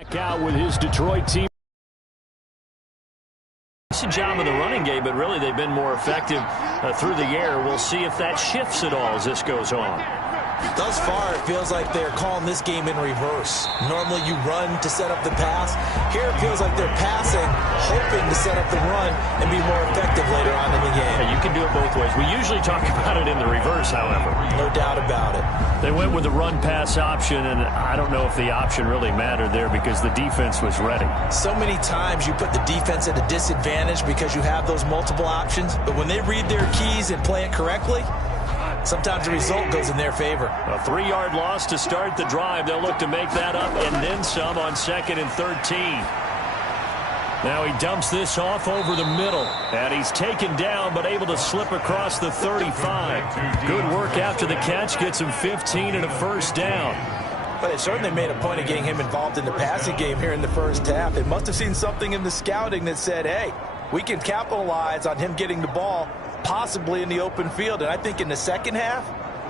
Back out with his Detroit team. Decent job in the running game, but really they've been more effective through the air. We'll see if that shifts at all as this goes on. Thus far, it feels like they're calling this game in reverse. Normally you run to set up the pass. Here it feels like they're passing, hoping to set up the run and be more effective later on in the game. Yeah, you can do it both ways. We usually talk about it in the reverse, however. No doubt about it. They went with the run-pass option, and I don't know if the option really mattered there because the defense was ready. So many times you put the defense at a disadvantage because you have those multiple options, but when they read their keys and play it correctly, sometimes the result goes in their favor. A 3-yard loss to start the drive. They'll look to make that up and then some on 2nd and 13. Now he dumps this off over the middle. And he's taken down but able to slip across the 35. Good work after the catch. Gets him 15 and a first down. But they certainly made a point of getting him involved in the passing game here in the first half. They must have seen something in the scouting that said, hey, we can capitalize on him getting the ball possibly in the open field. And I think in the second half,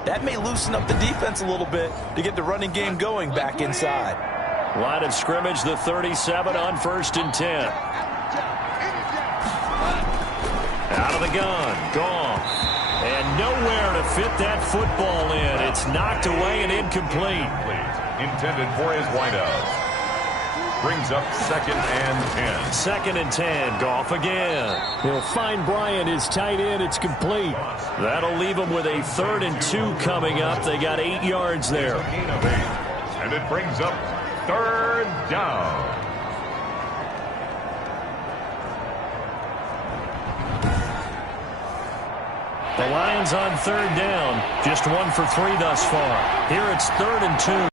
that may loosen up the defense a little bit to get the running game going back inside. Line of scrimmage, the 37 on 1st and 10. Out of the gun, gone. And nowhere to fit that football in. It's knocked away and incomplete. Intended for his wideout. Brings up 2nd and 10. 2nd and 10. Goff again. He'll find Bryant, his tight end. It's complete. That'll leave him with a 3rd and 2 coming up. They got 8 yards there. And it brings up 3rd down. The Lions on 3rd down. Just 1 for 3 thus far. Here it's 3rd and 2.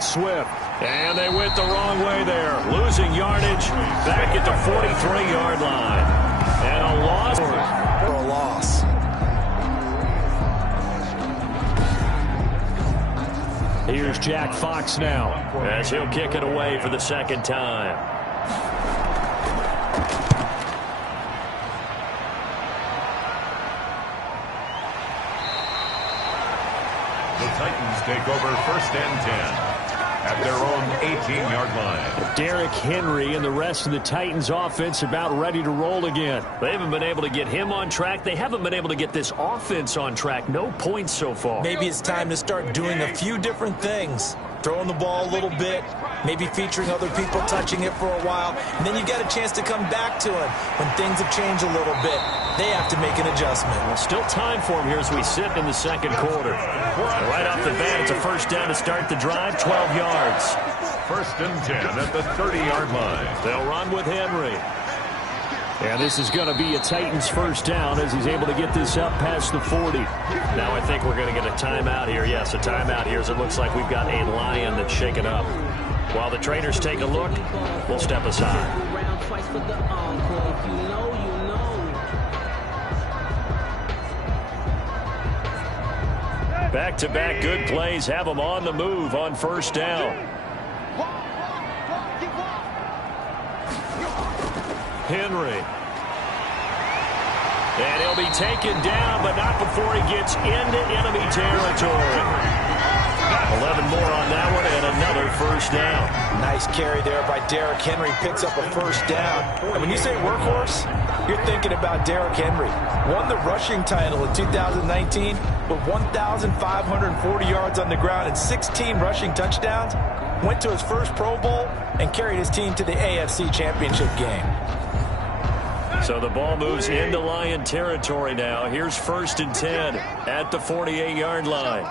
Swift. And they went the wrong way there. Losing yardage back at the 43-yard line. And a loss. Or a loss. Here's Jack Fox now, as he'll kick it away for the 2nd time. The Titans take over 1st and 10. At their own 18-yard line. Derrick Henry and the rest of the Titans offense about ready to roll again. They haven't been able to get him on track. They haven't been able to get this offense on track. No points so far. Maybe it's time to start doing a few different things. Throwing the ball a little bit, maybe featuring other people touching it for a while, and then you got a chance to come back to him when things have changed a little bit. They have to make an adjustment. Well, still time for him here as we sit in the 2nd quarter. Right off the bat, it's a 1st down to start the drive, 12 yards. 1st and 10 at the 30-yard line. They'll run with Henry. And this is going to be a Titans 1st down as he's able to get this up past the 40. Now I think we're going to get a timeout here. Yes, a timeout here as it looks like we've got a Lion that's shaken up. While the trainers take a look, we'll step aside. Back-to-back good plays have them on the move on 1st down. Henry. And he'll be taken down, but not before he gets into enemy territory. 11 more on that one, and another 1st down. Nice carry there by Derrick Henry. Picks up a 1st down. And when you say workhorse, you're thinking about Derrick Henry. Won the rushing title in 2019 with 1,540 yards on the ground and 16 rushing touchdowns. Went to his first Pro Bowl and carried his team to the AFC Championship game. So the ball moves into Lion territory now. Here's 1st and 10 at the 48-yard line.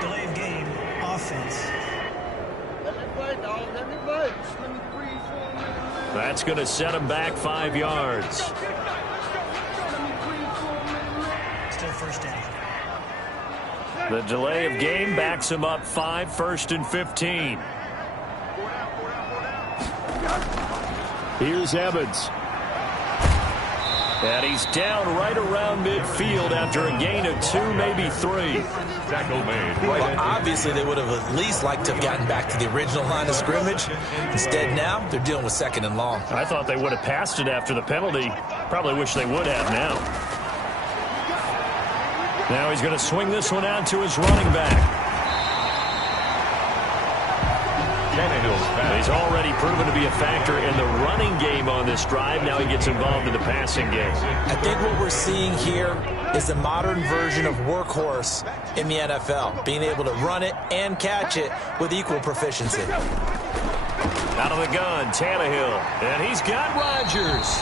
Delay of game, offense. That's going to set him back 5 yards. Still 1st down. The delay of game backs him up 5, 1st and 15. Here's Evans. And he's down right around midfield after a gain of 2, maybe 3. Tackle made. Well, obviously, they would have at least liked to have gotten back to the original line of scrimmage. Instead, now, they're dealing with 2nd and long. I thought they would have passed it after the penalty. Probably wish they would have now. Now he's going to swing this one out to his running back. He's already proven to be a factor in the running game on this drive. Now he gets involved in the passing game. I think what we're seeing here is a modern version of workhorse in the NFL, being able to run it and catch it with equal proficiency. Out of the gun, Tannehill, and he's got Rodgers.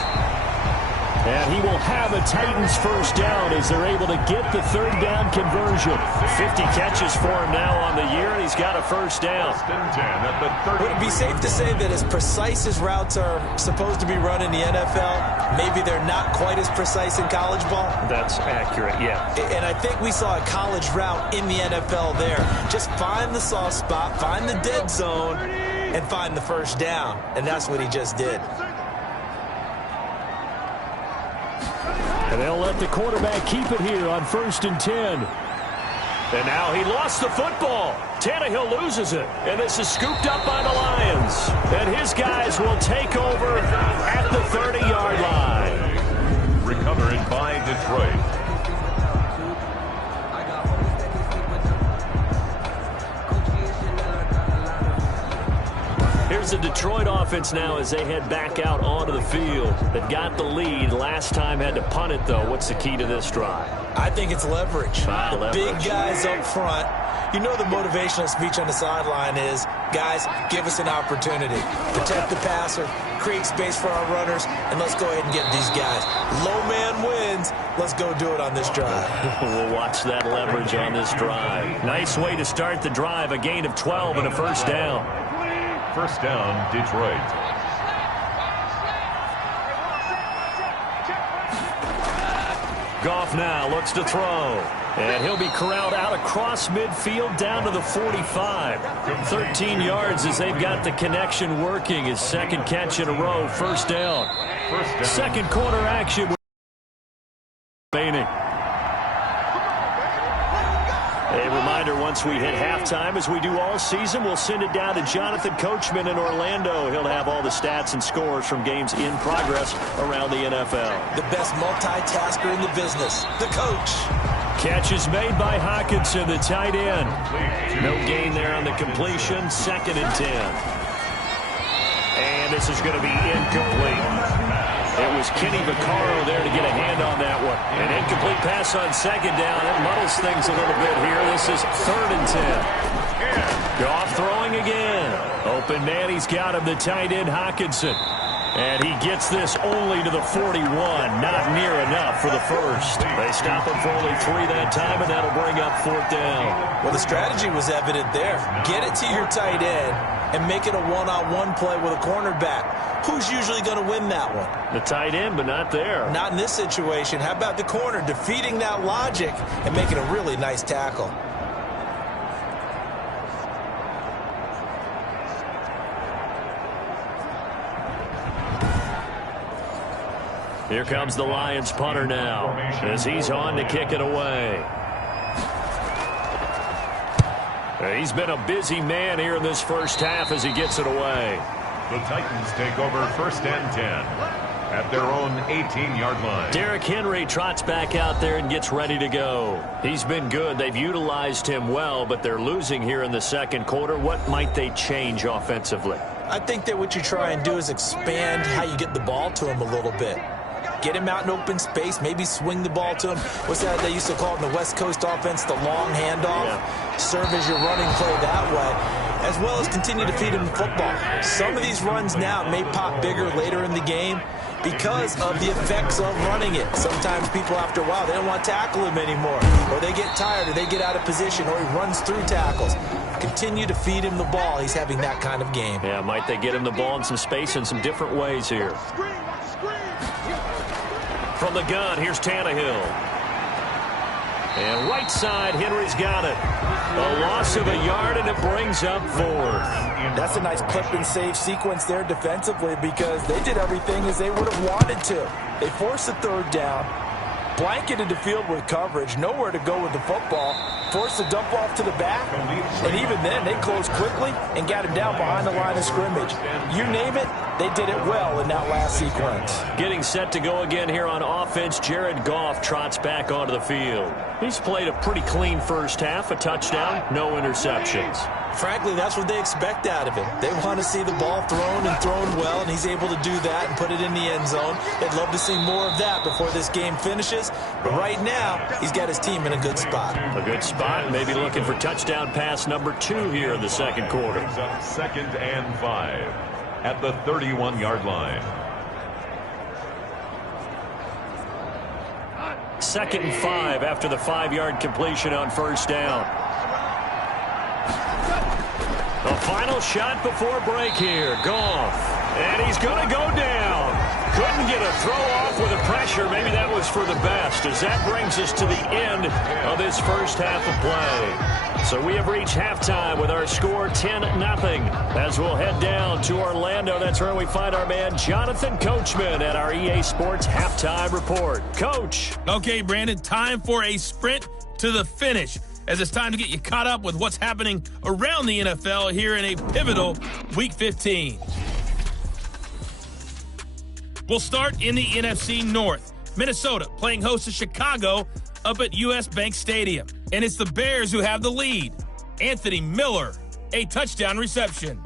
And he will have a Titans first down as they're able to get the 3rd down conversion. 50 catches for him now on the year, and he's got a first down. Would it be safe to say that as precise as routes are supposed to be run in the NFL, maybe they're not quite as precise in college ball? That's accurate, yeah. And I think we saw a college route in the NFL there. Just find the soft spot, find the dead zone, and find the first down. And that's what he just did. And they'll let the quarterback keep it here on 1st and 10. And now he lost the football. Tannehill loses it. And this is scooped up by the Lions. And his guys will take over at the 30-yard line. Recovered by Detroit. Here's the Detroit offense now as they head back out onto the field. They've got the lead. Last time had to punt it, though. What's the key to this drive? I think it's leverage. Leverage. Big guys up front. You know the motivational speech on the sideline is, guys, give us an opportunity. Protect the passer, create space for our runners, and let's go ahead and get these guys. Low man wins. Let's go do it on this drive. We'll watch that leverage on this drive. Nice way to start the drive. A gain of 12 and a first down. First down, Detroit. Goff now looks to throw. And he'll be corralled out across midfield down to the 45. 13 yards as they've got the connection working. His 2nd catch in a row. First down. 2nd quarter action remaining. A reminder, once we hit halftime, as we do all season, we'll send it down to Jonathan Coachman in Orlando. He'll have all the stats and scores from games in progress around the NFL. The best multitasker in the business, the coach. Catch is made by Hockenson, the tight end. No gain there on the completion. 2nd and 10. And this is going to be incomplete. It was Kenny Vaccaro there to get a hand on that one. An incomplete pass on 2nd down. That muddles things a little bit here. This is 3rd and 10. Goff throwing again. Open man, he's got him, the tight end Hockenson. And he gets this only to the 41. Not near enough for the first. They stop him for only 3 that time, and that'll bring up 4th down. Well, the strategy was evident there. Get it to your tight end and make it a one-on-one play with a cornerback. Who's usually going to win that one? The tight end, but not there. Not in this situation. How about the corner defeating that logic and making a really nice tackle? Here comes the Lions punter now as he's on to kick it away. He's been a busy man here in this first half as he gets it away. The Titans take over 1st and 10 at their own 18-yard line. Derrick Henry trots back out there and gets ready to go. He's been good. They've utilized him well, but they're losing here in the 2nd quarter. What might they change offensively? I think that what you try and do is expand how you get the ball to him a little bit. Get him out in open space, maybe swing the ball to him. What's that they used to call it in the West Coast offense, the long handoff? Yeah. Serve as your running play that way, as well as continue to feed him the football. Some of these runs now may pop bigger later in the game because of the effects of running it. Sometimes people, after a while, they don't want to tackle him anymore, or they get tired, or they get out of position, or he runs through tackles. Continue to feed him the ball. He's having that kind of game. Yeah, might they get him the ball in some space in some different ways here. From the gun, here's Tannehill. And right side, Henry's got it. A loss of a yard, and it brings up 4th. That's a nice clip and save sequence there defensively because they did everything as they would have wanted to. They forced the 3rd down, blanketed the field with coverage, nowhere to go with the football, forced the dump off to the back, and even then they closed quickly and got him down behind the line of scrimmage. You name it, they did it well in that last sequence. Getting set to go again here on offense, Jared Goff trots back onto the field. He's played a pretty clean first half, a touchdown, no interceptions. Frankly, that's what they expect out of him. They want to see the ball thrown and thrown well, and he's able to do that and put it in the end zone. They'd love to see more of that before this game finishes. But right now, he's got his team in a good spot. A good spot, maybe looking for touchdown pass number 2 here in the second quarter. 2nd and 5 at the 31-yard line. 2nd and 5 after the 5-yard completion on first down. The final shot before break here. Goff. And he's going to go down. Couldn't get a throw off with the pressure. Maybe that was for the best, as that brings us to the end of this first half of play. So we have reached halftime with our score 10-0. As we'll head down to Orlando, that's where we find our man Jonathan Coachman at our EA Sports Halftime Report. Coach. Okay, Brandon, time for a sprint to the finish, as it's time to get you caught up with what's happening around the NFL here in a pivotal Week 15. We'll start in the NFC North. Minnesota playing host to Chicago up at U.S. Bank Stadium. And it's the Bears who have the lead. Anthony Miller, a touchdown reception.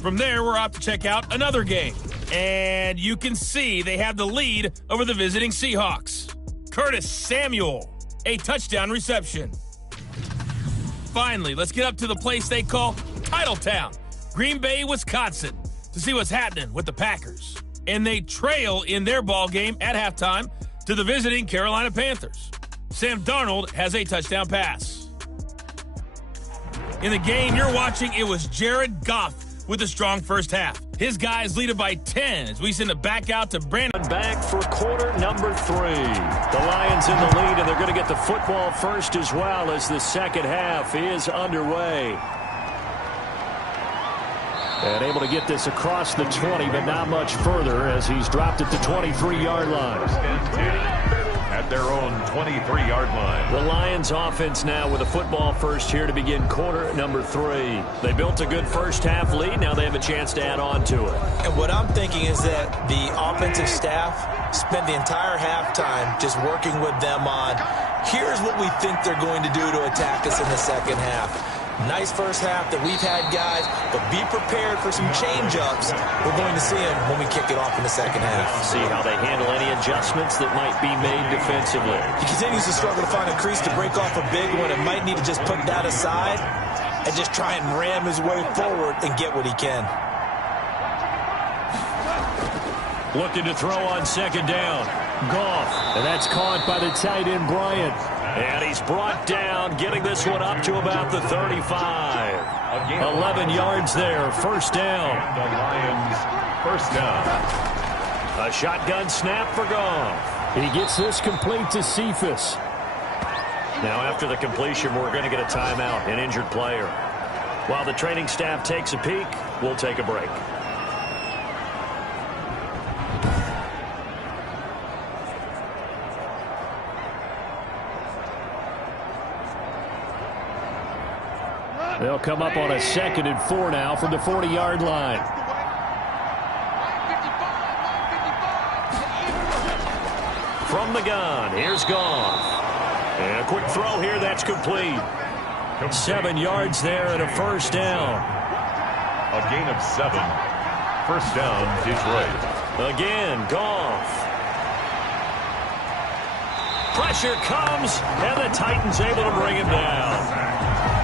From there, we're off to check out another game. And you can see they have the lead over the visiting Seahawks. Curtis Samuel, a touchdown reception. Finally, let's get up to the place they call Titletown, Green Bay, Wisconsin, to see what's happening with the Packers. And they trail in their ball game at halftime to the visiting Carolina Panthers. Sam Darnold has a touchdown pass. In the game you're watching, it was Jared Goff with a strong first half. His guys lead it by 10 as we send it back out to Brandon. Back for quarter number 3. The Lions in the lead, and they're going to get the football first as well as the second half is underway. And able to get this across the 20, but not much further as he's dropped at the 23-yard line. At their own 23-yard line. The Lions offense now with a football first here to begin quarter number 3. They built a good first half lead. Now they have a chance to add on to it. And what I'm thinking is that the offensive staff spent the entire halftime just working with them on, here's what we think they're going to do to attack us in the second half. Nice first half that we've had, guys, but be prepared for some change-ups. We're going to see them when we kick it off in the second half. See how they handle any adjustments that might be made defensively. He continues to struggle to find a crease to break off a big one and might need to just put that aside and just try and ram his way forward and get what he can. Looking to throw on second down. Goff. And that's caught by the tight end, Bryant. And he's brought down, getting this one up to about the 35. 11 yards there, first down. The Lions, first down. A shotgun snap for Goff. He gets this complete to Cephas. Now after the completion, we're going to get a timeout, an injured player. While the training staff takes a peek, we'll take a break. They'll come up on a 2nd and 4 now from the 40-yard line. From the gun, here's Goff. And a quick throw here, that's complete. 7 yards there and a first down. A gain of 7. First down, Detroit. Again, Goff. Pressure comes, and the Titans able to bring him down.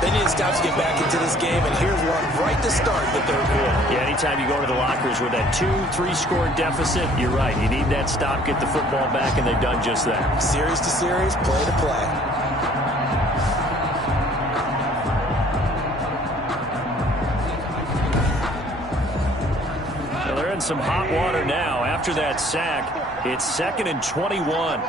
They need to stop to get back into this game, and here's one right to start the third quarter. Yeah, anytime you go to the lockers with that 2-3 score deficit, you're right. You need that stop, get the football back, and they've done just that. Series to series, play to play. Well, they're in some hot water now. After that sack, it's 2nd and 21.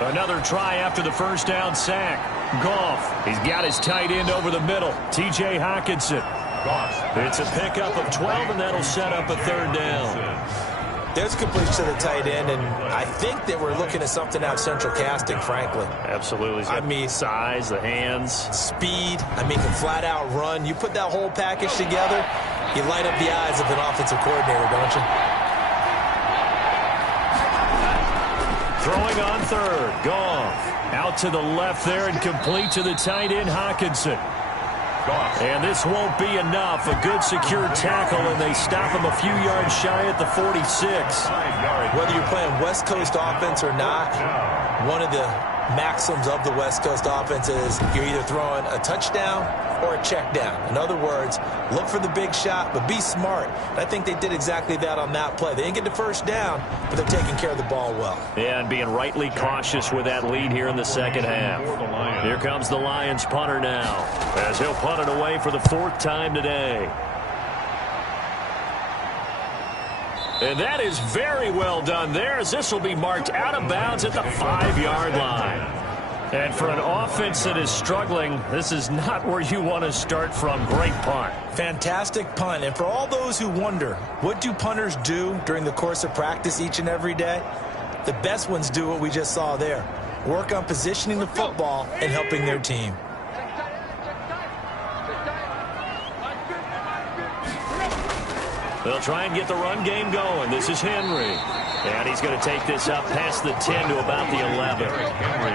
Another try after the first down sack. Goff. He's got his tight end over the middle. T.J. Hockenson. It's a pickup of 12, and that'll set up a third down. There's completion to the tight end, and I think that we're looking at something out central casting, frankly. Absolutely. I mean, size, the hands. Speed. I mean, can flat out run. You put that whole package together, you light up the eyes of an offensive coordinator, don't you? Throwing on third. Goff. Out to the left there and complete to the tight end, Hockenson. And this won't be enough. A good secure tackle, and they stop him a few yards shy at the 46. Whether you're playing West Coast offense or not, one of the maxims of the West Coast offense is you're either throwing a touchdown or a check down. In other words, look for the big shot, but be smart. And I think they did exactly that on that play. They didn't get the first down, but they're taking care of the ball well. Yeah, and being rightly cautious with that lead here in the second half. Here comes the Lions punter now, as he'll punt it away for the fourth time today. And that is very well done there, as this will be marked out of bounds at the 5-yard line. And for an offense that is struggling, this is not where you want to start from. Great punt. Fantastic punt. And for all those who wonder, what do punters do during the course of practice each and every day? The best ones do what we just saw there. Work on positioning the football and helping their team. They'll try and get the run game going. This is Henry. And he's going to take this up past the 10 to about the 11.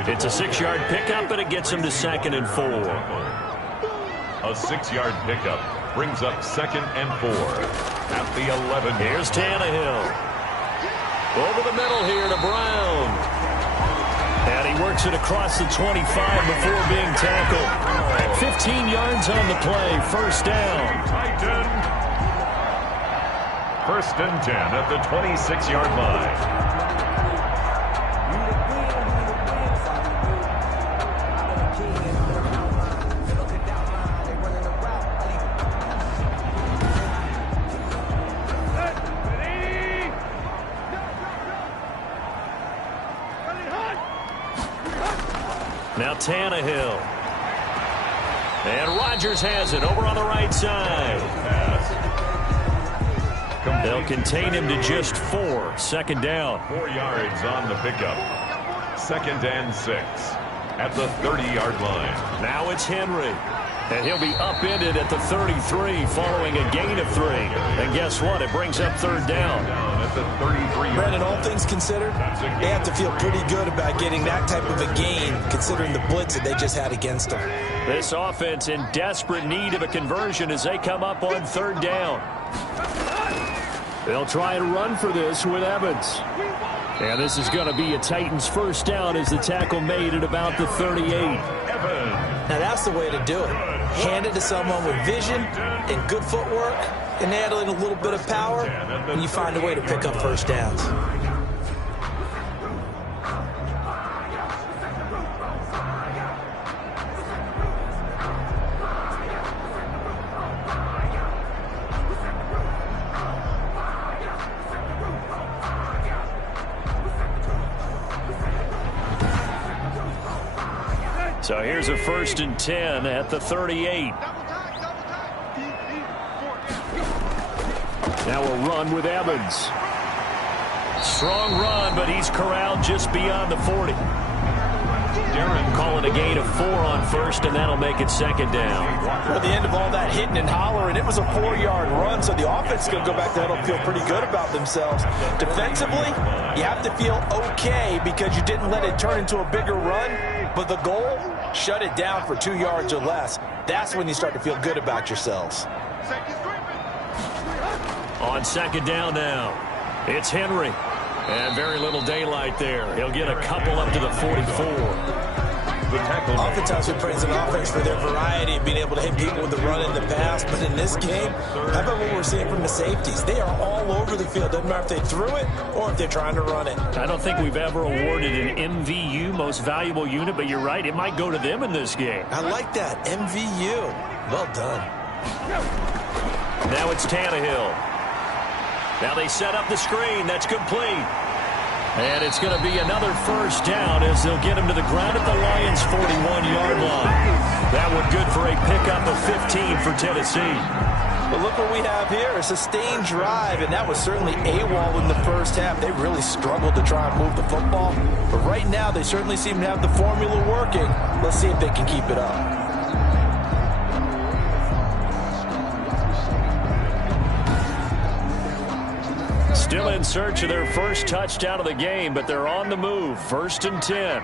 It's a 6-yard pickup, but it gets him to 2nd and 4. A 6-yard pickup brings up 2nd and 4 at the 11. Here's Tannehill. Over the middle here to Brown. And he works it across the 25 before being tackled. 15 yards on the play. First down. First and 10 at the 26-yard line. Now Tannehill. And Rodgers has it over on the right side. They'll contain him to just 4. 2nd down. 4 yards on the pickup. 2nd and 6 at the 30-yard line. Now it's Henry. And he'll be upended at the 33 following a gain of 3. And guess what? It brings up 3rd down. At the 33. Brandon, all things considered, they have to feel pretty good about getting that type of a gain considering the blitz that they just had against them. This offense in desperate need of a conversion as they come up on 3rd down. They'll try and run for this with Evans. And this is going to be a Titans first down as the tackle made at about the 38. Now that's the way to do it. Hand it to someone with vision and good footwork and add in a little bit of power, and you find a way to pick up first downs. So here's a 1st and 10 at the 38. Now a run with Evans. Strong run, but he's corralled just beyond the 40. Darren calling a gain of 4 on 1st, and that'll make it 2nd down. Well, at the end of all that hitting and hollering, it was a 4-yard run, so the offense is going to go back to huddle and feel pretty good about themselves. Defensively, you have to feel okay because you didn't let it turn into a bigger run, but the goal, shut it down for 2 yards or less. That's when you start to feel good about yourselves. On 2nd down now, it's Henry. And very little daylight there. He'll get a couple up to the 44. Oftentimes we praise an offense for their variety of being able to hit people with the run and the pass, but in this game, how about what we're seeing from the safeties? They are all over the field. Doesn't matter if they threw it or if they're trying to run it. I don't think we've ever awarded an MVU, most valuable unit, but you're right, it might go to them in this game. I like that, MVU. Well done. Now it's Tannehill. Now they set up the screen. That's complete. And it's going to be another first down as they'll get him to the ground at the Lions' 41-yard line. That one good for a pickup of 15 for Tennessee. But look what we have here, a sustained drive, and that was certainly AWOL in the first half. They really struggled to try and move the football. But right now, they certainly seem to have the formula working. Let's see if they can keep it up. Still in search of their first touchdown of the game, but they're on the move. 1st and 10.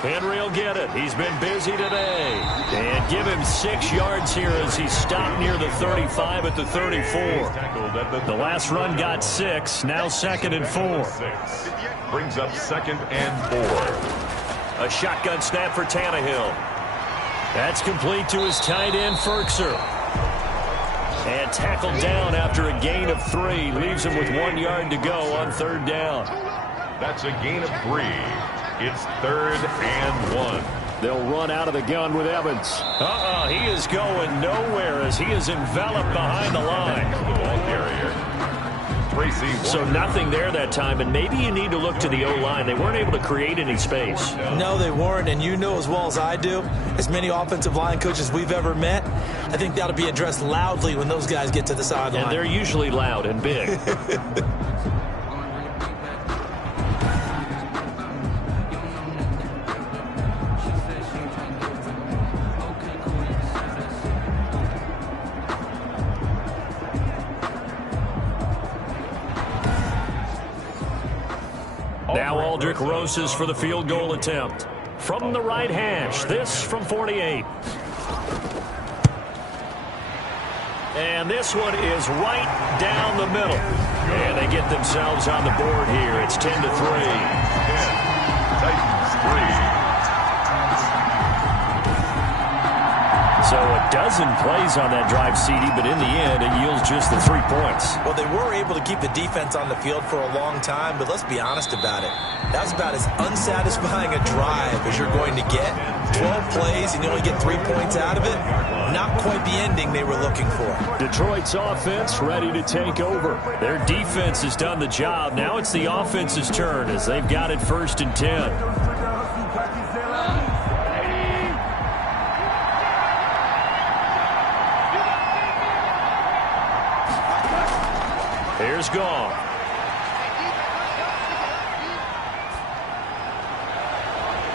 Henry will get it. He's been busy today. And give him 6 yards here as he stopped near the 35 at the 34. The last run got 6. Now 2nd and 4. Brings up 2nd and 4. A shotgun snap for Tannehill. That's complete to his tight end, Ferkser. And tackled down after a gain of 3. Leaves him with 1 yard to go on 3rd down. That's a gain of 3. It's 3rd and 1. They'll run out of the gun with Evans. He is going nowhere as he is enveloped behind the line. The ball carrier. So nothing there that time, and maybe you need to look to the O-line. They weren't able to create any space. No, they weren't, and you know as well as I do, as many offensive line coaches we've ever met, I think that'll be addressed loudly when those guys get to the sideline. And they're usually loud and big. Now Aldrick Roses for the field goal attempt. From the right hash, this from 48. And this one is right down the middle. And they get themselves on the board here. It's 10-3. Titans 3. So a dozen plays on that drive, CD, but in the end, it yields just the 3 points. Well, they were able to keep the defense on the field for a long time, but let's be honest about it. That's about as unsatisfying a drive as you're going to get. 12 plays and you only get 3 points out of it. Not quite the ending they were looking for. Detroit's offense ready to take over. Their defense has done the job. Now it's the offense's turn as they've got it 1st and 10. Here's Goff.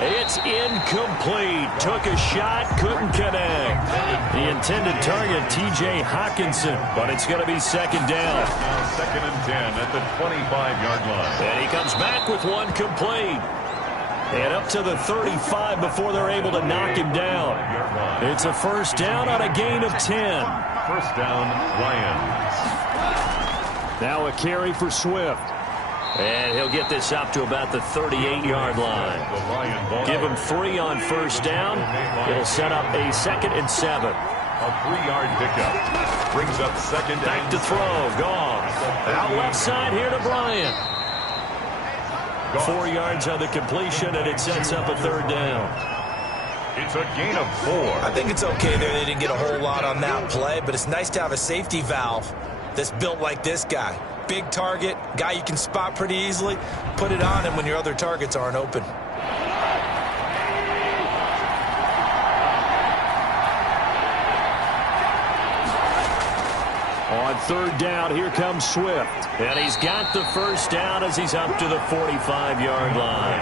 It's incomplete. Took a shot, couldn't connect. The intended target, T.J. Hockenson, but it's going to be 2nd down. Now 2nd and 10 at the 25-yard line. And he comes back with one complete. And up to the 35 before they're able to knock him down. It's a 1st down on a gain of 10. 1st down, Lions. Now a carry for Swift. And he'll get this up to about the 38-yard line. Give him 3 on 1st down. It'll set up a 2nd and 7. A 3-yard pickup. Brings up 2nd Back and to throw. Goff. Out left side here to Bryant. 4 yards on the completion, and it sets up a 3rd down. It's a gain of 4. I think it's okay there. They didn't get a whole lot on that play, but it's nice to have a safety valve that's built like this guy. Big target, guy you can spot pretty easily. Put it on him when your other targets aren't open. On 3rd down, here comes Swift. And he's got the 1st down as he's up to the 45-yard line.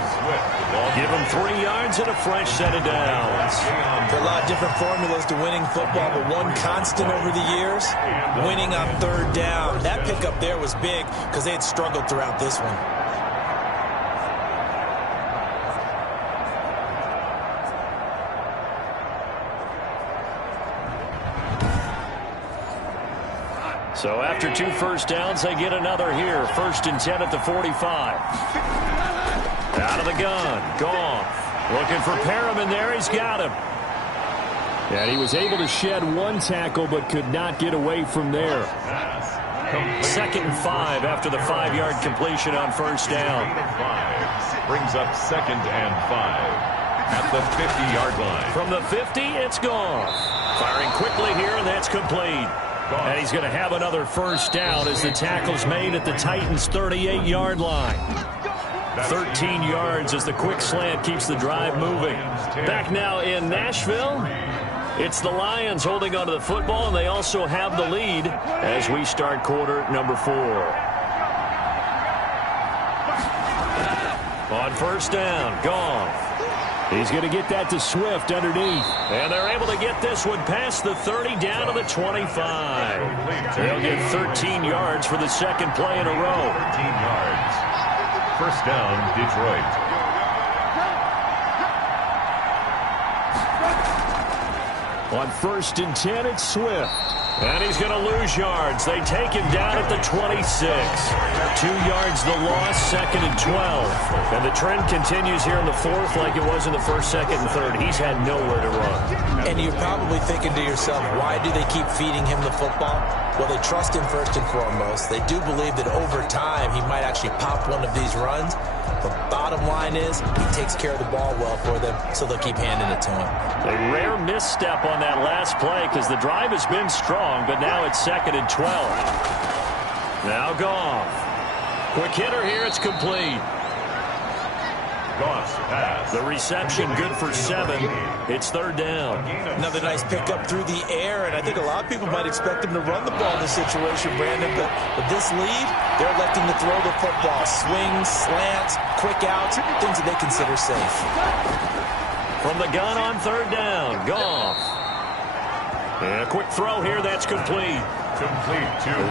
Give him 3 yards and a fresh set of downs. There are a lot of different formulas to winning football, but one constant over the years, winning on 3rd down. That pickup there was big because they had struggled throughout this one. So after 2 1st downs, they get another here. 1st and 10 at the 45. Out of the gun. Goff. Looking for Perriman there. He's got him. And he was able to shed 1 tackle but could not get away from there. 2nd and 5 after the 5-yard completion on 1st down. Brings up 2nd and 5 at the 50-yard line. From the 50, it's Goff. Firing quickly here, and that's complete. And he's going to have another first down as the tackle's made at the Titans' 38-yard line. 13 yards as the quick slant keeps the drive moving. Back now in Nashville, it's the Lions holding onto the football, and they also have the lead as we start quarter number 4. On first down, Goff. He's going to get that to Swift underneath. And they're able to get this one past the 30 down to the 25. They'll get 13 yards for the second play in a row. 13 yards. First down, Detroit. On first and 10, it's Swift. And he's going to lose yards. They take him down at the 26. 2 yards the loss, second and 12. And the trend continues here in the fourth like it was in the first, second, and third. He's had nowhere to run. And you're probably thinking to yourself, why do they keep feeding him the football? Well, they trust him first and foremost. They do believe that over time he might actually pop one of these runs. But bottom line is he takes care of the ball well for them, so they'll keep handing it to him. A rare misstep on that last play because the drive has been strong, but now it's second and 12. Now Goff. Quick hitter here, it's complete. Goff's pass. The reception good for 7. It's third down. Another nice pickup through the air, and I think a lot of people might expect him to run the ball in this situation, Brandon, but with this lead, they're electing to throw the football. Swings, slants, quick outs, things that they consider safe. From the gun on third down, Goff. And a quick throw here, that's complete.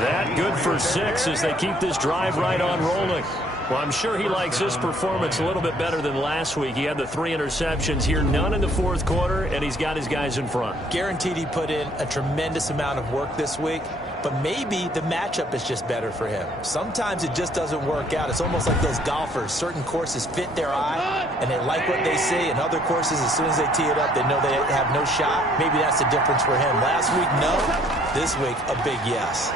That good for 6 as they keep this drive right on rolling. Well, I'm sure he likes this performance a little bit better than last week. He had the 3 interceptions here, none in the fourth quarter, and he's got his guys in front. Guaranteed he put in a tremendous amount of work this week, but maybe the matchup is just better for him. Sometimes it just doesn't work out. It's almost like those golfers. Certain courses fit their eye, and they like what they see, and other courses, as soon as they tee it up, they know they have no shot. Maybe that's the difference for him. Last week, no. This week, a big yes.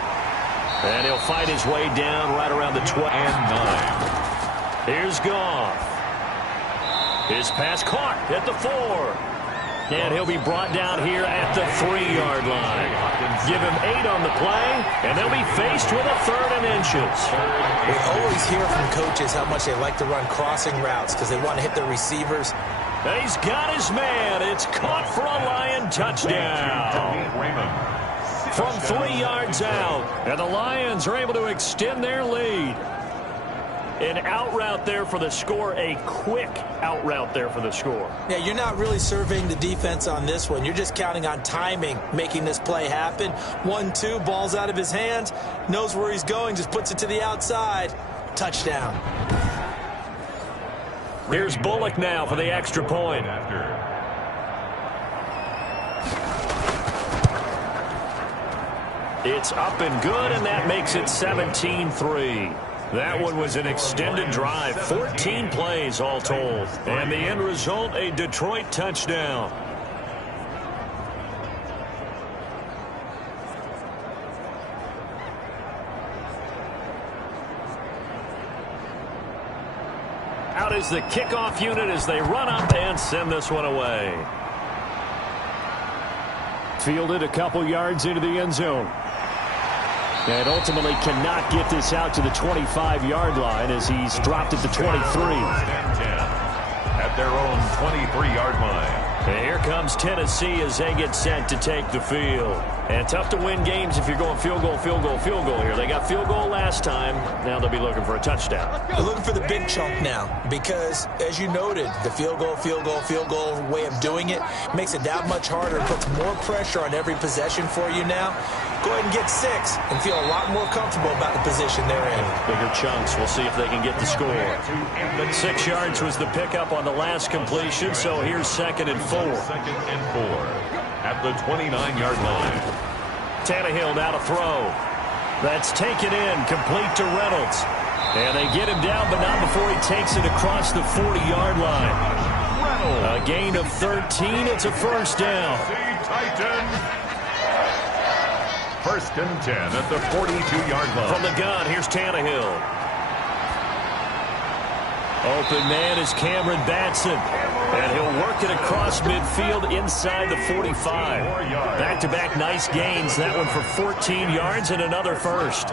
And he'll fight his way down right around the 12 and 9. Here's Goff. His pass caught at the 4. And he'll be brought down here at the 3-yard line. Give him 8 on the play, and they'll be faced with a 3rd and inches. We always hear from coaches how much they like to run crossing routes because they want to hit their receivers. And he's got his man. It's caught for a Lion touchdown. From 3 yards out, and the Lions are able to extend their lead. An out route there for the score, a quick out route there for the score. Yeah, you're not really surveying the defense on this one. You're just counting on timing, making this play happen. 1-2, ball's out of his hands, knows where he's going, just puts it to the outside. Touchdown. Here's Bullock now for the extra point. It's up and good, and that makes it 17-3. That one was an extended drive, 14 plays all told. And the end result, a Detroit touchdown. Out is the kickoff unit as they run up and send this one away. Fielded a couple yards into the end zone. And ultimately cannot get this out to the 25-yard line as he's dropped at the 23. At their own 23-yard line. And here comes Tennessee as they get set to take the field. And tough to win games if you're going field goal, field goal, field goal here. They got field goal last time. Now they'll be looking for a touchdown. They're looking for the big chunk now because, as you noted, the field goal, field goal, field goal way of doing it makes it that much harder and puts more pressure on every possession for you now. Go ahead and get 6 and feel a lot more comfortable about the position they're in. Bigger chunks. We'll see if they can get the score. 6 yards was the pickup on the last completion, so here's 2nd and 4. 2nd and 4 at the 29-yard line. Tannehill now to throw. That's taken in, complete to Reynolds. And they get him down, but not before he takes it across the 40-yard line. A gain of 13. It's a first down. Titans. 1st and 10 at the 42-yard line. From the gun, here's Tannehill. Open man is Cameron Batson. And he'll work it across midfield inside the 45. Back-to-back nice gains. That one for 14 yards and another first.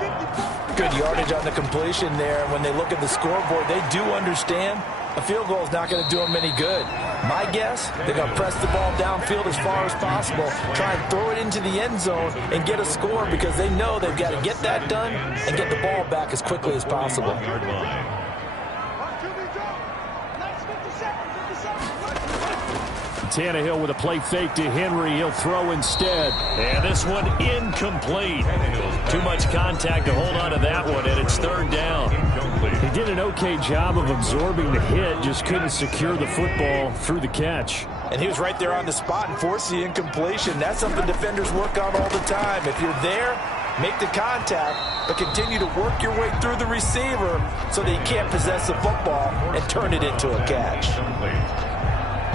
Good yardage on the completion there. When they look at the scoreboard, they do understand a field goal is not going to do them any good. My guess, they're going to press the ball downfield as far as possible, try and throw it into the end zone and get a score because they know they've got to get that done and get the ball back as quickly as possible. Tannehill with a play fake to Henry. He'll throw instead. And this one incomplete. Too much contact to hold on to that one, and it's third down. He did an okay job of absorbing the hit, just couldn't secure the football through the catch. And he was right there on the spot and forced the incompletion. That's something defenders work on all the time. If you're there, make the contact, but continue to work your way through the receiver so that he can't possess the football and turn it into a catch.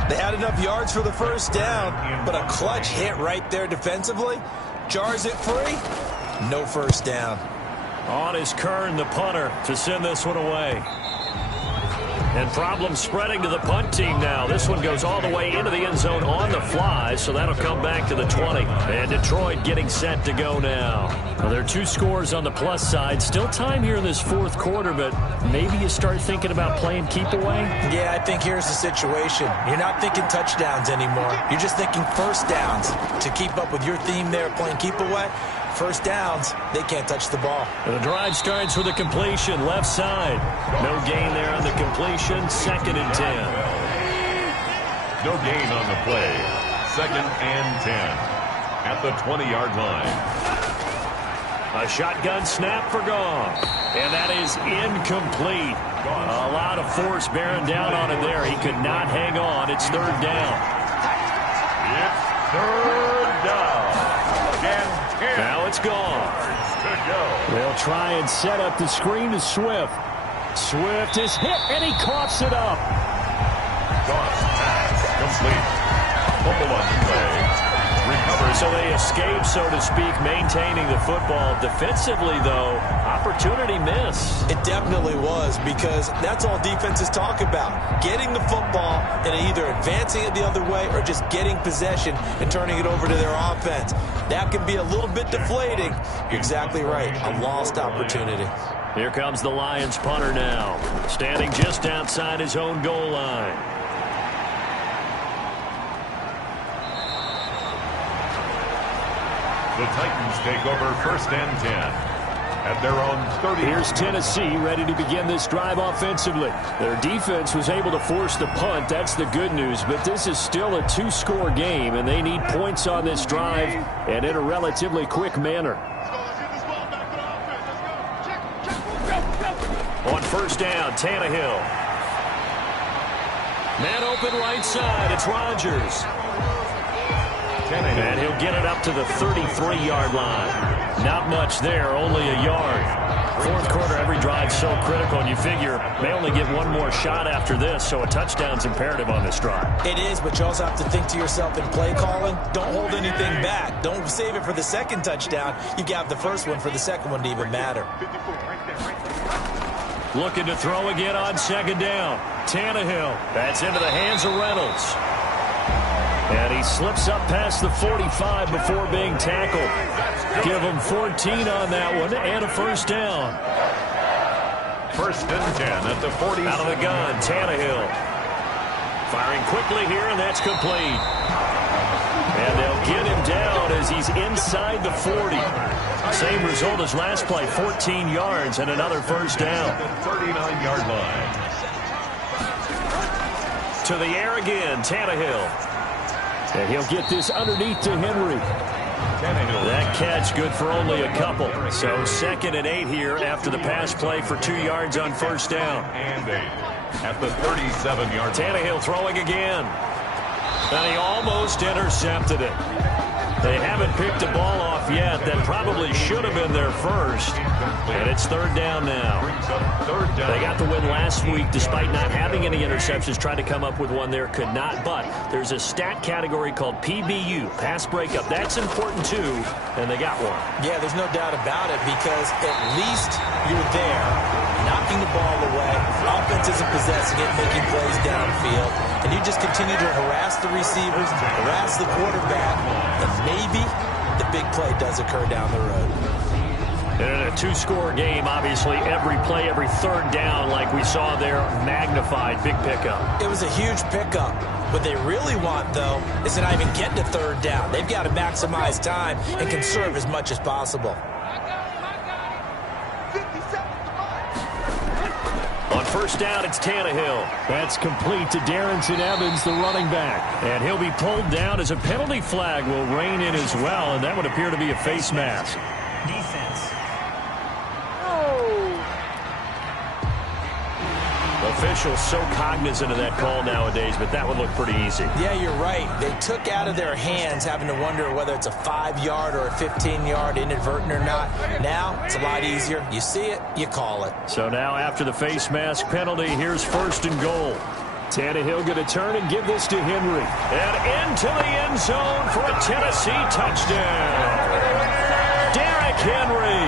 They had enough yards for the first down, but a clutch hit right there defensively jars it free. No first down. On is Kern, the punter, to send this one away. And problems spreading to the punt team now. This one goes all the way into the end zone on the fly, so that'll come back to the 20. And Detroit getting set to go now. Well, there are 2 scores on the plus side. Still time here in this fourth quarter, but maybe you start thinking about playing keep away? Yeah, I think here's the situation. You're not thinking touchdowns anymore. You're just thinking first downs. To keep up with your theme there, playing keep away, first downs, they can't touch the ball. The drive starts with a completion, left side. No gain there on the completion, 2nd and 10. No gain on the play. 2nd and 10 at the 20-yard line. A shotgun snap for Goff. And that is incomplete. A lot of force bearing down on him there. He could not hang on. It's third down. It's third down. Now it's gone. They'll try and set up the screen to Swift. Swift is hit, and he coughs it up. Goss pass complete. Fumble on the play. Recovered. So they escape, so to speak, maintaining the football. Defensively, though, opportunity miss. It definitely was, because that's all defenses talk about. Getting the football and either advancing it the other way or just getting possession and turning it over to their offense. That can be a little bit deflating. You're exactly right. A lost opportunity. Here comes the Lions punter now, standing just outside his own goal line. The Titans take over 1st and 10 at their own 30. Here's Tennessee ready to begin this drive offensively. Their defense was able to force the punt. That's the good news. But this is still a 2-score game, and they need points on this drive and in a relatively quick manner. On first down, Tannehill. Man open right side. It's Rodgers. And he'll get it up to the 33-yard line. Not much there, only a yard. Fourth quarter, every drive so critical, and you figure they only get one more shot after this, so a touchdown's imperative on this drive. It is, but you also have to think to yourself in play calling, don't hold anything back. Don't save it for the second touchdown. You got the first one for the second one to even matter. Looking to throw again on second down. Tannehill. That's into the hands of Reynolds. And he slips up past the 45 before being tackled. Give him 14 on that one and a first down. 1st and 10 at the 40. Out of the gun, Tannehill. Firing quickly here, and that's complete. And they'll get him down as he's inside the 40. Same result as last play, 14 yards and another first down. 39-yard line. To the air again, Tannehill. And he'll get this underneath to Henry. That catch good for only a couple. So 2nd and 8 here after the pass play for 2 yards on first down. And 8 at the 37-yard line. Tannehill throwing again. And he almost intercepted it. They haven't picked the ball off yet. That probably should have been their first. And it's third down now. They got the win last week despite not having any interceptions. Tried to come up with one there, could not. But there's a stat category called PBU, pass breakup. That's important too, and they got one. Yeah, there's no doubt about it, because at least you're there. Knocking taking the ball away. Offense isn't possessing it, making plays downfield. And you just continue to harass the receivers, harass the quarterback, and maybe the big play does occur down the road. And in a two-score game, obviously, every play, every third down, like we saw there, magnified, big pickup. It was a huge pickup. What they really want, though, is to not even get to third down. They've got to maximize time and conserve as much as possible. On first down, it's Tannehill. That's complete to Darrington Evans, the running back. And he'll be pulled down as a penalty flag will rein in as well, and that would appear to be a face mask. Defense. Officials so cognizant of that call nowadays, but that would look pretty easy. Yeah, you're right. They took out of their hands having to wonder whether it's a 5-yard or a 15-yard inadvertent or not. Now, it's a lot easier. You see it, you call it. So now after the face mask penalty, here's first and goal. Tannehill going to turn and give this to Henry. And into the end zone for a Tennessee touchdown. Derrick Henry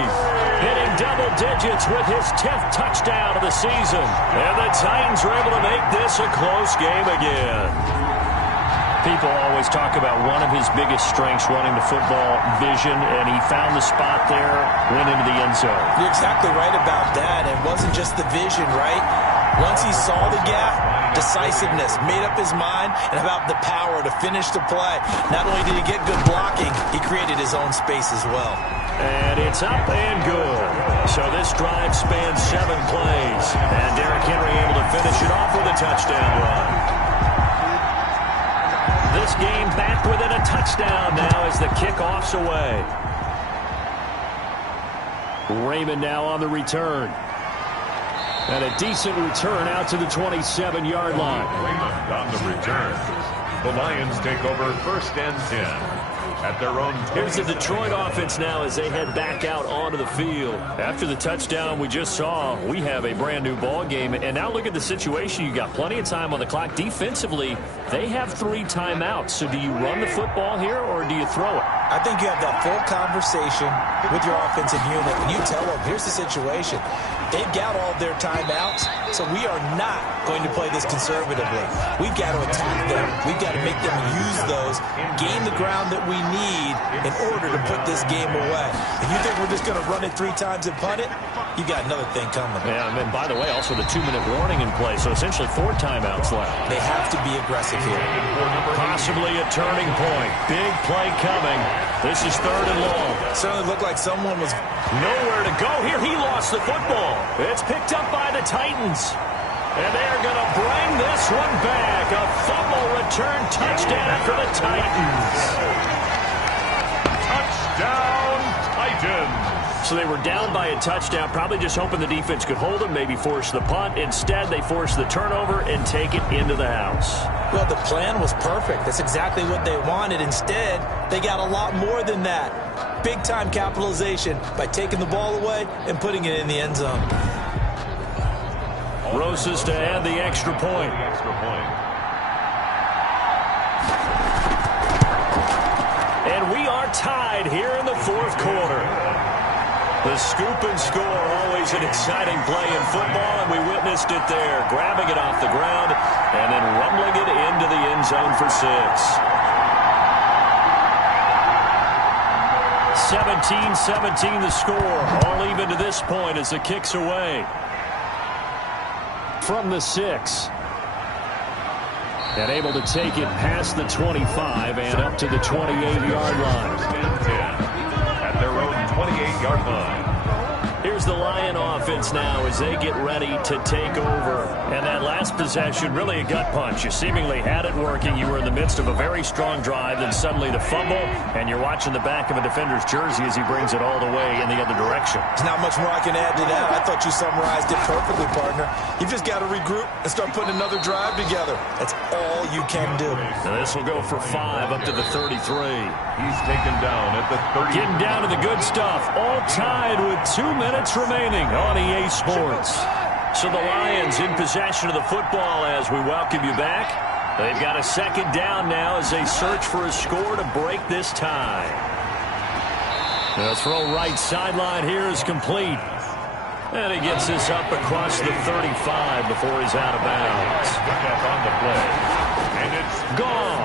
hitting double digits with his 10th touchdown of the season. And the Titans are able to make this a close game again. People always talk about one of his biggest strengths running the football, vision, and he found the spot there, went into the end zone. You're exactly right about that. It wasn't just the vision, right? Once he saw the gap, decisiveness, made up his mind, and about the power to finish the play. Not only did he get good blocking, he created his own space as well. And it's up and good. So this drive spans 7 plays. And Derrick Henry able to finish it off with a touchdown run. This game back within a touchdown now as the kickoff's away. Raymond now on the return. And a decent return out to the 27-yard line. Raymond on the return. The Lions take over first and 10. At their own. Here's the Detroit offense now as they head back out onto the field. After the touchdown we just saw, we have a brand new ball game. And now look at the situation. You got plenty of time on the clock. Defensively, they have 3 timeouts. So do you run the football here or do you throw it? I think you have that full conversation with your offensive unit, and you tell them, here's the situation. They've got all their timeouts, so we are not going to play this conservatively. We've got to attack them. We've got to make them use those, gain the ground that we need in order to put this game away. If you think we're just going to run it 3 times and punt it, you got another thing coming. Yeah, and by the way, also the 2-minute warning in play, so essentially 4 timeouts left. They have to be aggressive here. Possibly a turning point. Big play coming. This is 3rd and long. Certainly looked like someone was nowhere to go here. He lost the football. It's picked up by the Titans. And they're going to bring this one back. A fumble return touchdown for the Titans. Touchdown, Titans. So they were down by a touchdown, probably just hoping the defense could hold them, maybe force the punt. Instead, they force the turnover and take it into the house. Well, the plan was perfect. That's exactly what they wanted. Instead, they got a lot more than that. Big-time capitalization by taking the ball away and putting it in the end zone. Rosas to add the extra point. And we are tied here in the 4th quarter. The scoop and score, always an exciting play in football, and we witnessed it there, grabbing it off the ground and then rumbling it into the end zone for 6. 17-17 the score, all even to this point as the kick's away. From the 6. And able to take it past the 25 and up to the 28-yard line. At their own 28-yard line. Here's the Lion offense now as they get ready to take over. And that last possession, really a gut punch. You seemingly had it working. You were in the midst of a very strong drive, then suddenly the fumble, and you're watching the back of a defender's jersey as he brings it all the way in the other direction. There's not much more I can add to that. I thought you summarized it perfectly, partner. You've just got to regroup and start putting another drive together. That's all you can do. Now this will go for 5 up to the 33. He's taken down at the 30. Getting down to the good stuff. All tied with 2 minutes remaining on EA Sports. So the Lions in possession of the football as we welcome you back. They've got a 2nd down now as they search for a score to break this tie. The throw right sideline here is complete. And he gets this up across the 35 before he's out of bounds. Up on the play. And it's Goff.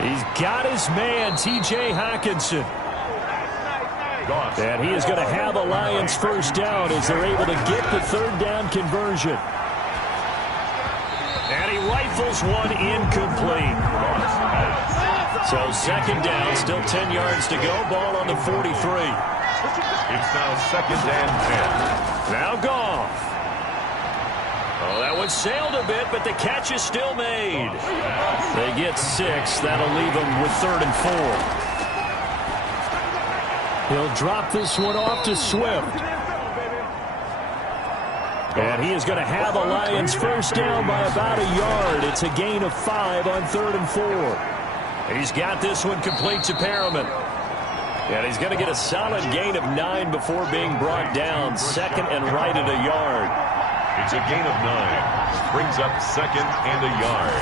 He's got his man, T.J. Hockenson. Goff. And he is going to have a Lions first down as they're able to get the third down conversion. And he rifles one incomplete. So second down, still 10 yards to go. Ball on the 43. It's now second and 10. Now Goff. Oh, that one sailed a bit, but the catch is still made. They get 6. That'll leave them with 3rd and 4. He'll drop this one off to Swift. And he is going to have a Lions first down by about a yard. It's a gain of 5 on 3rd and 4. He's got this one complete to Perriman. And he's going to get a solid gain of 9 before being brought down. Second and right at a yard. It's a gain of 9. Brings up second and a yard.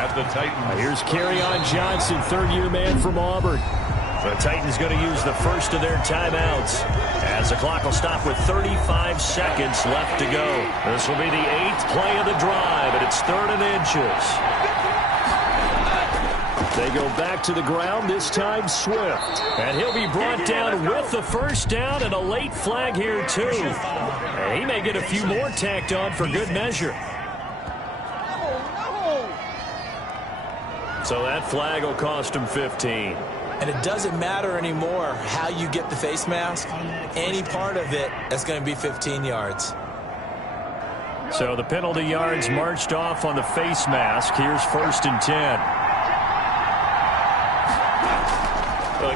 At the Titans. Here's Kerryon Johnson, third-year man from Auburn. The Titans going to use the first of their timeouts as the clock will stop with 35 seconds left to go. This will be the 8th play of the drive, and it's 3rd and inches. They go back to the ground, this time Swift. And he'll be brought down with the first down and a late flag here, too. And he may get a few more tacked on for good measure. So that flag will cost him 15. And it doesn't matter anymore how you get the face mask. Any part of it, that's going to be 15 yards. So the penalty yards marched off on the face mask. Here's 1st and 10.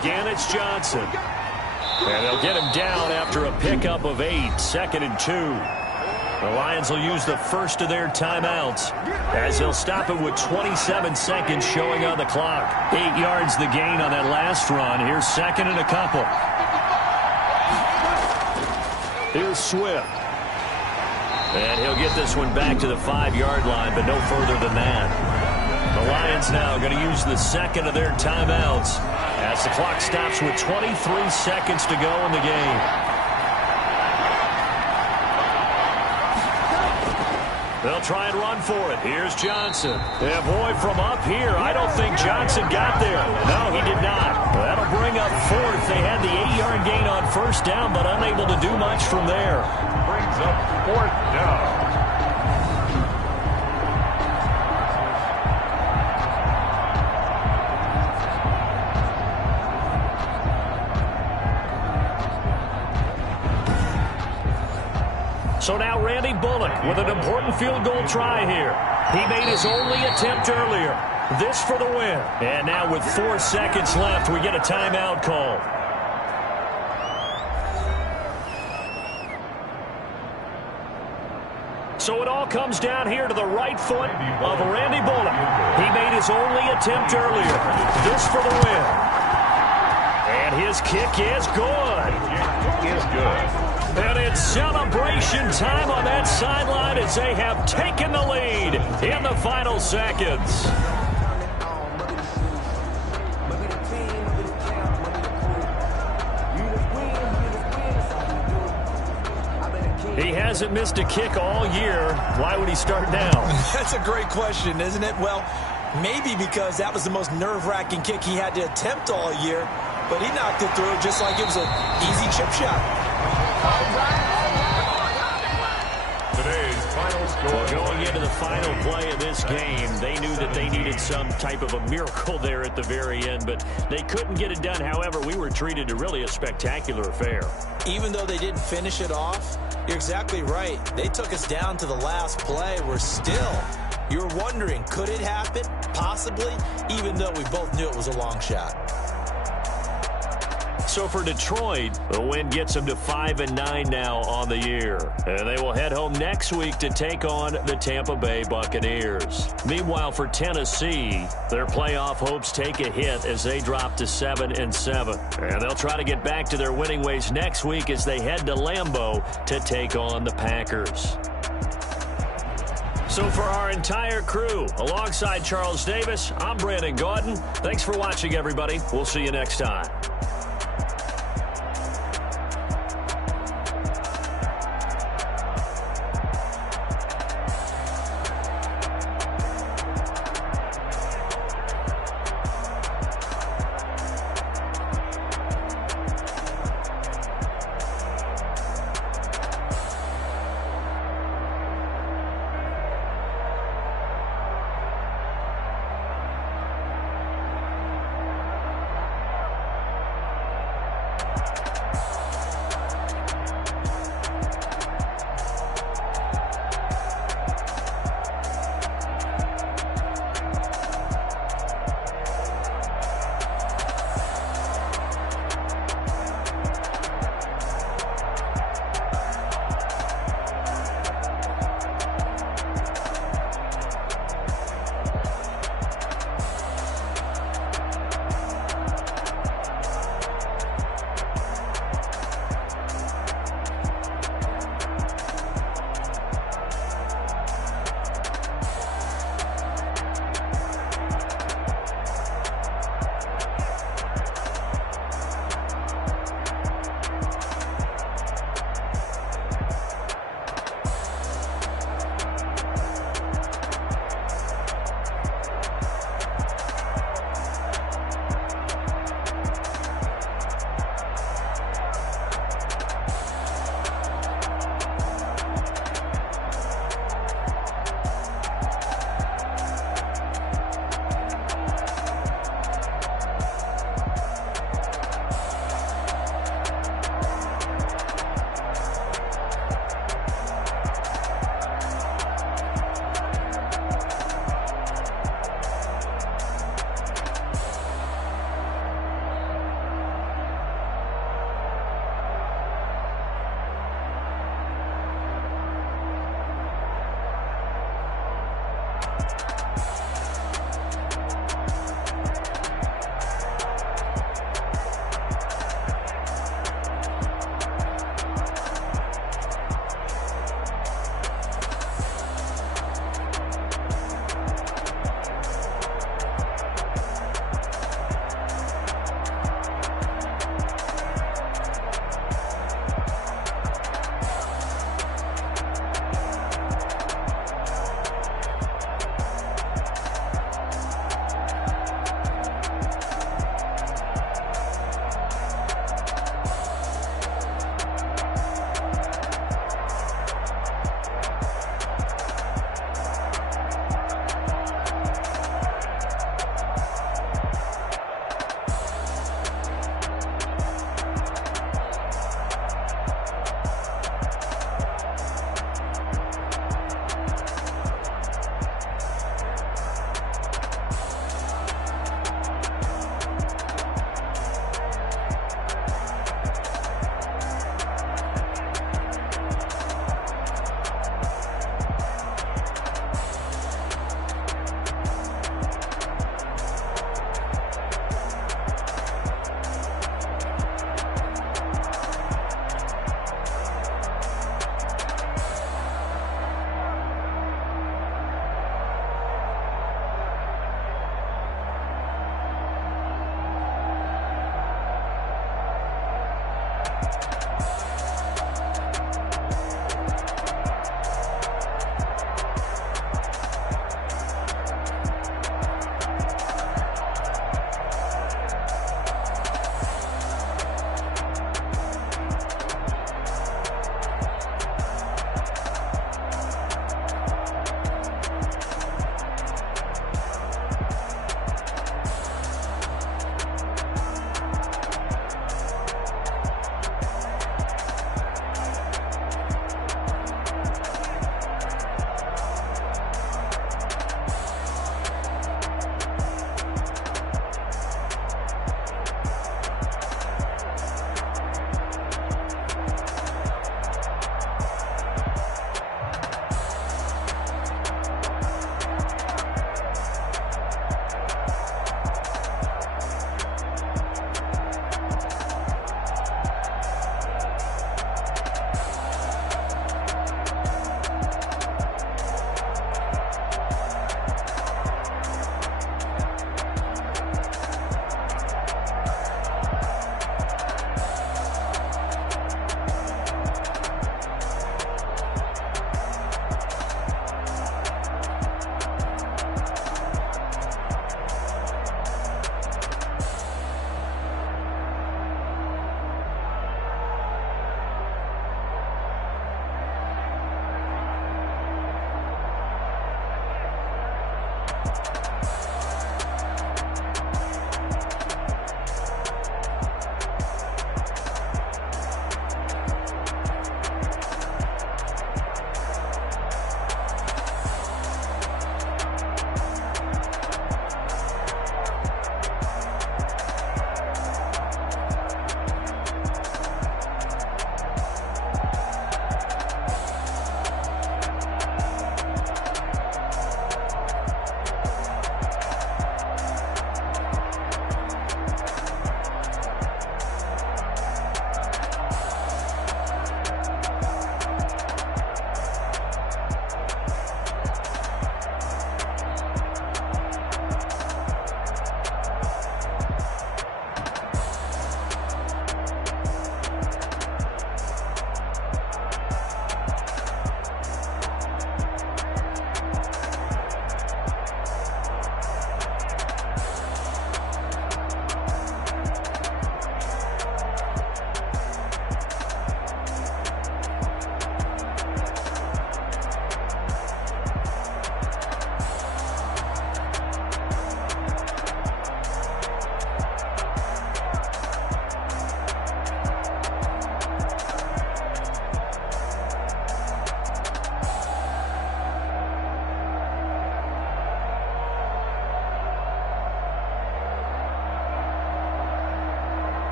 Again, it's Johnson. And they'll get him down after a pickup of 8. 2nd and 2. The Lions will use the first of their timeouts as they'll stop it with 27 seconds showing on the clock. 8 yards the gain on that last run. Here's 2nd and a couple. Here's Swift. And he'll get this one back to the 5-yard line, but no further than that. The Lions now going to use the second of their timeouts as the clock stops with 23 seconds to go in the game. They'll try and run for it. Here's Johnson. Yeah, boy, from up here, I don't think Johnson got there. No, he did not. That'll bring up 4th. They had the 8-yard gain on first down, but unable to do much from there. Brings up 4th down. So now Randy Bullock with an important field goal try here. He made his only attempt earlier. This for the win. And now with 4 seconds left, we get a timeout call. So it all comes down here to the right foot of Randy Bullock. He made his only attempt earlier. This for the win. And his kick is good. Kick is good. And it's celebration time on that sideline as they have taken the lead in the final seconds. He hasn't missed a kick all year. Why would he start now? That's a great question, isn't it? Well, maybe because that was the most nerve-wracking kick he had to attempt all year, but he knocked it through just like it was an easy chip shot. Today's final score. Well, going into the final play of this game, they knew that they needed some type of a miracle there at the very end, but they couldn't get it done. However, we were treated to really a spectacular affair. Even though they didn't finish it off, you're exactly right. They took us down to the last play. You were wondering, could it happen? Possibly, even though we both knew it was a long shot. So for Detroit, the win gets them to 5-9 now on the year. And they will head home next week to take on the Tampa Bay Buccaneers. Meanwhile, for Tennessee, their playoff hopes take a hit as they drop to 7-7. And they'll try to get back to their winning ways next week as they head to Lambeau to take on the Packers. So for our entire crew, alongside Charles Davis, I'm Brandon Gaudin. Thanks for watching, everybody. We'll see you next time.